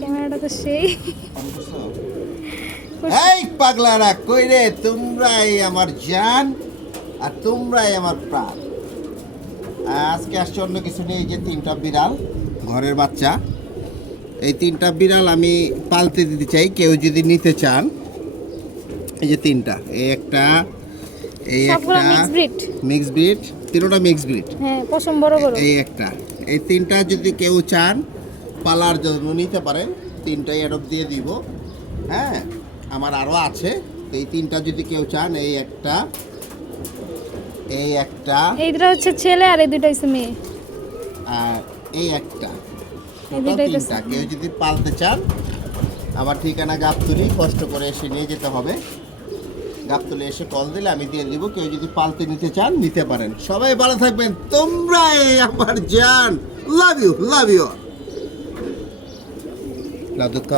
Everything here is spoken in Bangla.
ক্যামেরাটা তো সেই এই পাগলারা কই রে, তোমরাই আমার জান আর তোমরাই আমার প্রাণ। আজকে আসছে অন্য কিছু নেই, যে 3টা বিড়াল ঘরের বাচ্চা। এই 3টা বিড়াল আমি পালতে দিতে চাই, কেউ যদি নিতে চান। এই যে 3টা, এই একটা, এই সবগুলো একটা মিক্স ব্রিড। মিক্স ব্রিড, 3টা মিক্স ব্রিড। হ্যাঁ, পশম বড় বড়। এই একটা, এই 3টা যদি কেউ চান পালার জন্য নিতে পারেন, 3টাই অ্যাডপ্ট দিয়ে দিব। হ্যাঁ, আমার আরও আছে। এই 3টা যদি কেউ চান, এই একটা, এই একটা, এই দুটো হচ্ছে ছেলে আর এই দুটো হচ্ছে মেয়ে। আর এই একটা, এই দুটোই তো 3টা কেউ যদি পালতে চান, আমার ঠিকানা গাবতলী, কষ্ট করে এসে নিয়ে যেতে হবে। গাবতলী এসে কল দিলে আমি দিয়ে দিব। কেউ যদি পালতে নিতে চান নিতে পারেন। সবাই ভালো থাকবেন, তোমরাই আমার জান। Love you, love you. লাভ দুঃখ